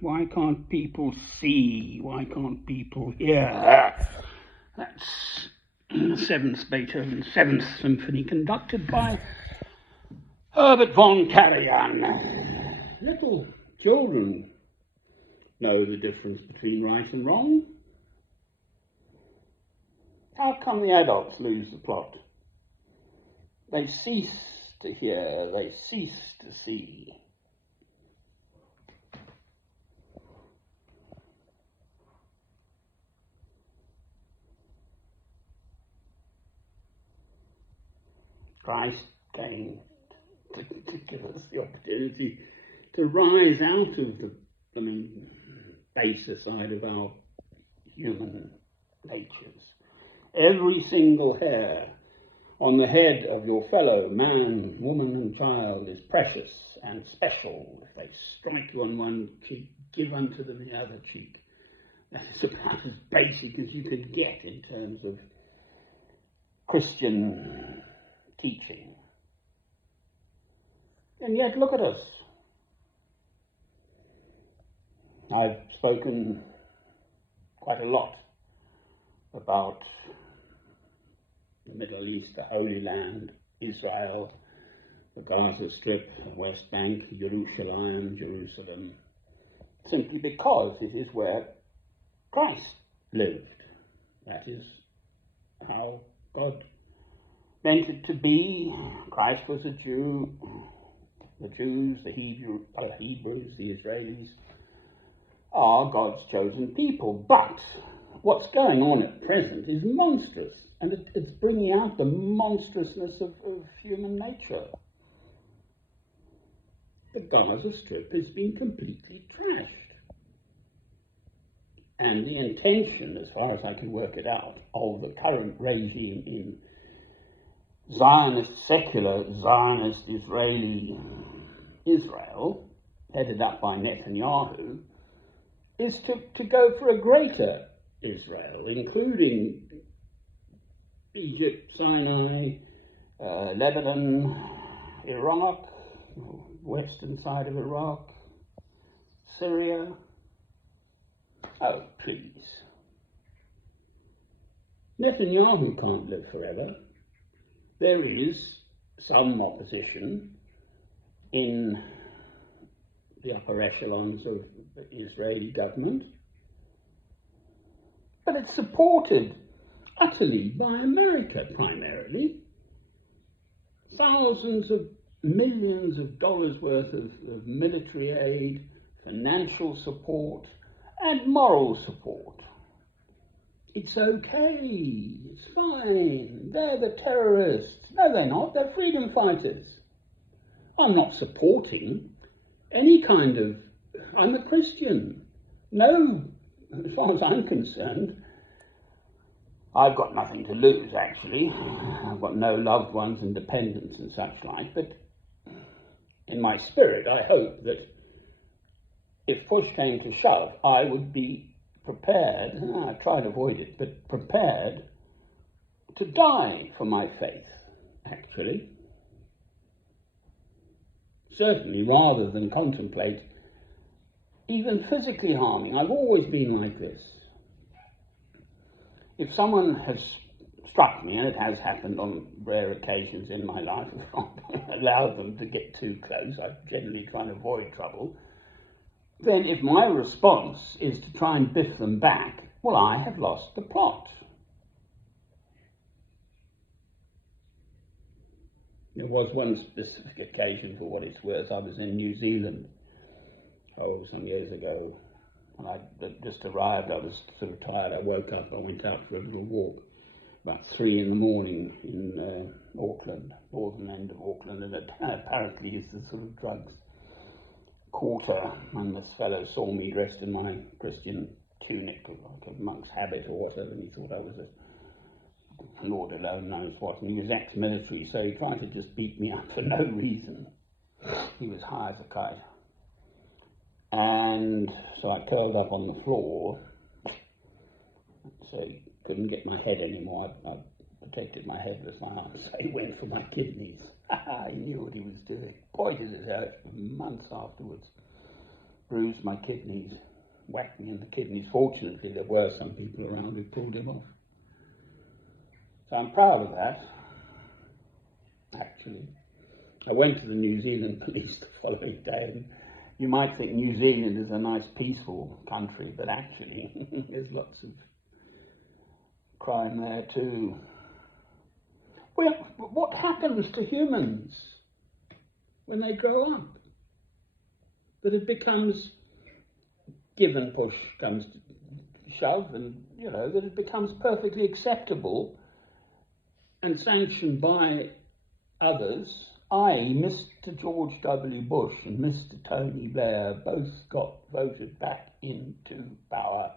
Why can't people see? Why can't people hear? That's Beethoven's Seventh Symphony, conducted by Herbert von Karajan. Little children know the difference between right and wrong. How come the adults lose the plot? They cease to hear, they cease to see. Christ came to give us the opportunity to rise out of the baser side of our human natures. Every single hair on the head of your fellow man, woman and child is precious and special. If they strike you on one cheek, give unto them the other cheek. That is about as basic as you could get in terms of Christian teaching. And yet, look at us. I've spoken quite a lot about the Middle East, the Holy Land, Israel, the Gaza Strip, the West Bank, Jerusalem, simply because it is where Christ lived. That is how God meant it to be. Christ was a Jew. The Jews, the Hebrews, the Israelis are God's chosen people. But what's going on at present is monstrous, and it's bringing out the monstrousness of human nature. The Gaza Strip has been completely trashed. And the intention, as far as I can work it out, of the current regime in Zionist, secular Zionist Israeli Israel, headed up by Netanyahu, is to go for a greater Israel, including Egypt, Sinai, Lebanon, Iraq, western side of Iraq, Syria. Oh, please. Netanyahu can't live forever. There is some opposition in the upper echelons of the Israeli government, but it's supported utterly by America primarily. Thousands of millions of dollars worth of military aid, financial support, and moral support. It's okay, it's fine, they're the terrorists. No, they're not, they're freedom fighters. I'm not supporting any kind of, I'm a Christian. No, as far as I'm concerned, I've got nothing to lose, actually. I've got no loved ones and dependents and such like, but in my spirit, I hope that if push came to shove, I would be prepared, I try to avoid it, but prepared to die for my faith, actually. Certainly, rather than contemplate even physically harming. I've always been like this. If someone has struck me, and it has happened on rare occasions in my life, if I allow them to get too close, I generally try and avoid trouble, then if my response is to try and biff them back, well, I have lost the plot. There was one specific occasion, for what it's worth. I was in New Zealand, some years ago, and I just arrived. I was sort of tired. I woke up, I went out for a little walk, about 3 in the morning in Auckland, northern end of Auckland, and it apparently is the sort of drugs quarter, and this fellow saw me dressed in my Christian tunic, like a monk's habit or whatever, and he thought I was a Lord alone knows what, and he was ex-military, so he tried to just beat me up for no reason. He was high as a kite. And so I curled up on the floor, so he couldn't get my head anymore. I protected my head with my arms, so he went for my kidneys. He knew what he was doing. Boy, did it hurt for months afterwards. bruised my kidneys, whacked me in the kidneys. Fortunately, there were some people around who pulled him off. So I'm proud of that, actually. I went to the New Zealand police the following day, and you might think New Zealand is a nice, peaceful country, but actually there's lots of crime there too. Well, what happens to humans when they grow up? That it becomes, given push comes to shove, and that it becomes perfectly acceptable and sanctioned by others, i.e. Mr. George W. Bush and Mr. Tony Blair both got voted back into power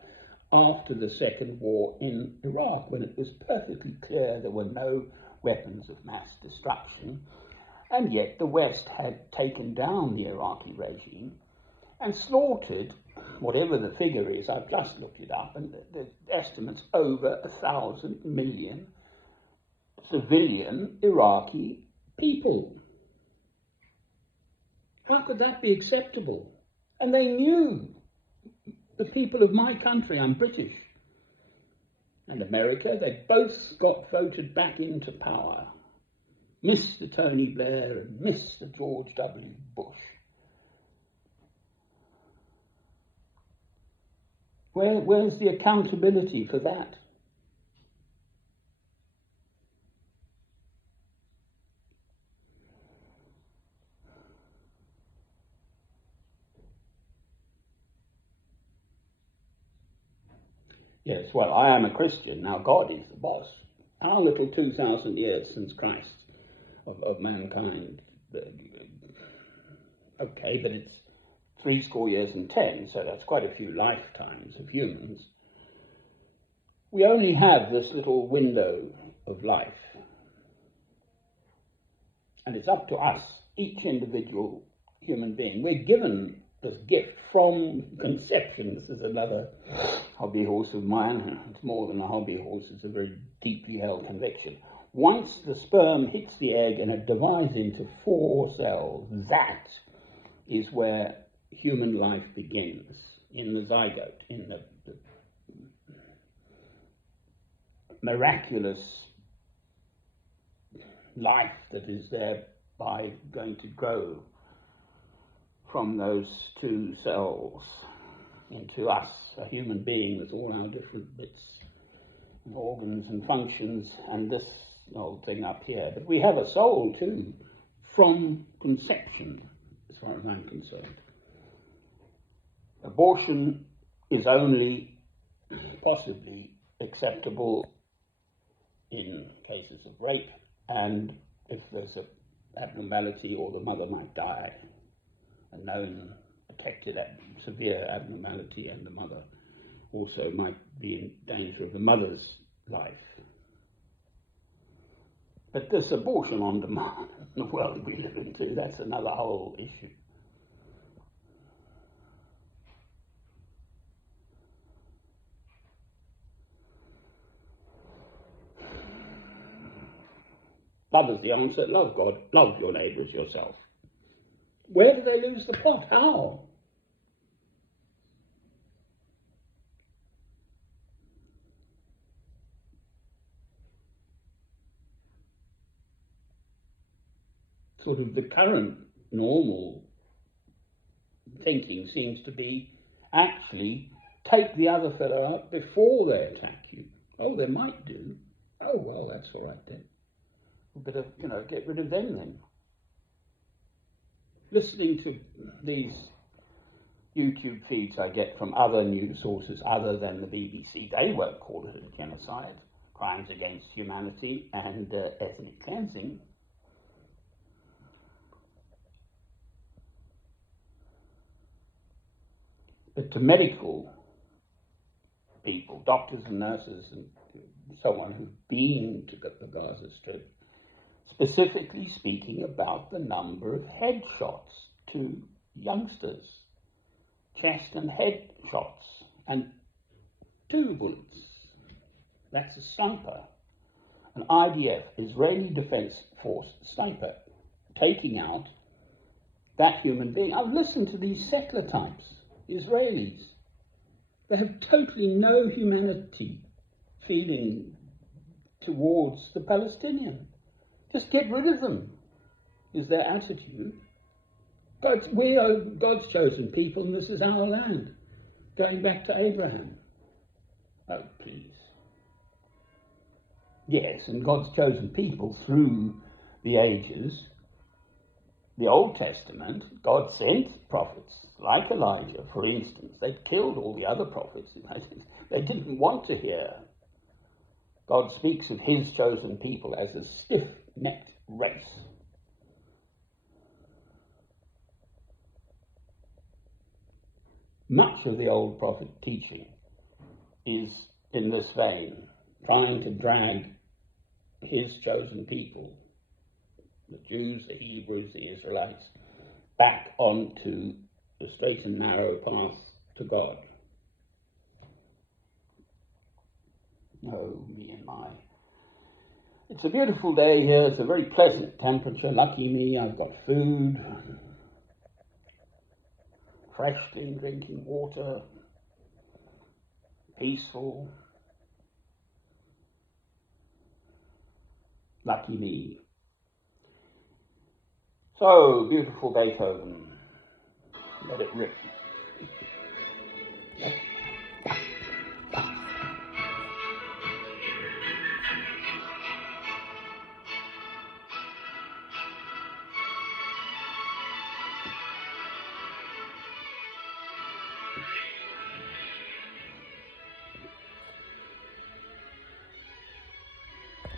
after the second war in Iraq, when it was perfectly clear there were no weapons of mass destruction, and yet the West had taken down the Iraqi regime and slaughtered, whatever the figure is, I've just looked it up, and the estimate's over 1,000 million civilian Iraqi people. How could that be acceptable? And they knew, the people of my country, I'm British, and America, they both got voted back into power. Mr. Tony Blair and Mr. George W. Bush. Where's the accountability for that? Yes, well, I am a Christian. Now God is the boss. Our little 2,000 years since Christ of mankind. Okay, but it's 70 years and 10, so that's quite a few lifetimes of humans. We only have this little window of life. And it's up to us, each individual human being. We're given this gift from conception. This is another hobby horse of mine. It's more than a hobby horse, it's a very deeply held conviction. Once the sperm hits the egg and it divides into 4 cells, that is where human life begins, in the zygote, in the miraculous life that is thereby going to grow from those 2 cells into us, a human being with all our different bits and organs and functions, and this old thing up here. But we have a soul too, from conception, as far as I'm concerned. Abortion is only possibly acceptable in cases of rape, and if there's an abnormality or the mother might die, a known detected severe abnormality, and the mother also might be in danger of the mother's life. But this abortion on demand, the world we live into, that's another whole issue. Love is the answer. Love God. Love your neighbour as yourself. Where do they lose the plot? How? Sort of the current normal thinking seems to be actually take the other fellow out before they attack you. Oh, they might do. Oh, well, that's all right then. We better, get rid of them then. Listening to these YouTube feeds I get from other news sources other than the BBC, they won't call it a genocide, crimes against humanity and ethnic cleansing. But to medical people, doctors and nurses and so on who've been to the Gaza Strip, specifically speaking about the number of headshots to youngsters, chest and head shots, and 2 bullets. That's a sniper, an IDF, Israeli Defense Force sniper, taking out that human being. I've listened to these settler types Israelis. They have totally no humanity feeling towards the Palestinian. Just get rid of them, is their attitude. We are God's chosen people, and this is our land, going back to Abraham. Oh, please. Yes, and God's chosen people through the ages. The Old Testament, God sent prophets, like Elijah, for instance. They killed all the other prophets. They didn't want to hear. God speaks of his chosen people as a stiff-necked race. Much of the old prophet teaching is in this vein, trying to drag his chosen people, the Jews, the Hebrews, the Israelites, back onto the straight and narrow path to God. Oh, me and my. It's a beautiful day here. It's a very pleasant temperature. Lucky me, I've got food, fresh, clean drinking water, peaceful. Lucky me. So, beautiful Beethoven. Let it rip.